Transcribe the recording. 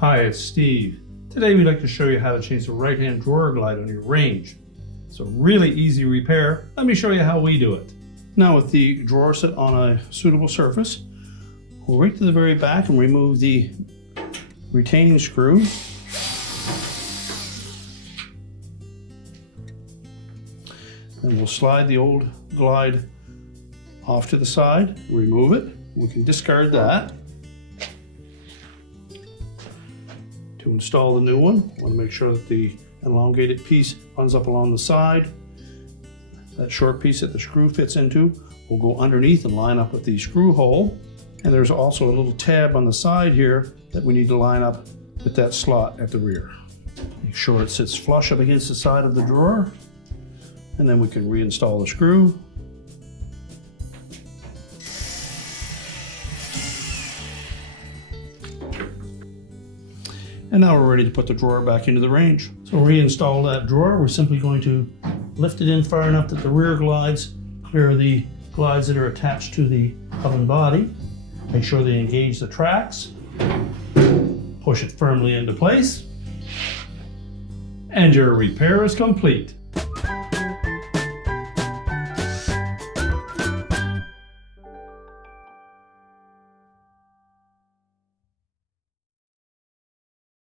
Hi, it's Steve. Today we'd like to show you how to change the right-hand drawer glide on your range. It's a really easy repair. Let me show you how we do it. Now with the drawer set on a suitable surface, we'll right to the very back and remove the retaining screw. And we'll slide the old glide off to the side, remove it. We can discard that. To install the new one, we want to make sure that the elongated piece runs up along the side. That short piece that the screw fits into will go underneath and line up with the screw hole. And there's also a little tab on the side here that we need to line up with that slot at the rear. Make sure it sits flush up against the side of the drawer, and then we can reinstall the screw. And now we're ready to put the drawer back into the range. So reinstall that drawer. We're simply going to lift it in far enough that the rear glides clear the glides that are attached to the oven body. Make sure they engage the tracks. Push it firmly into place. And your repair is complete.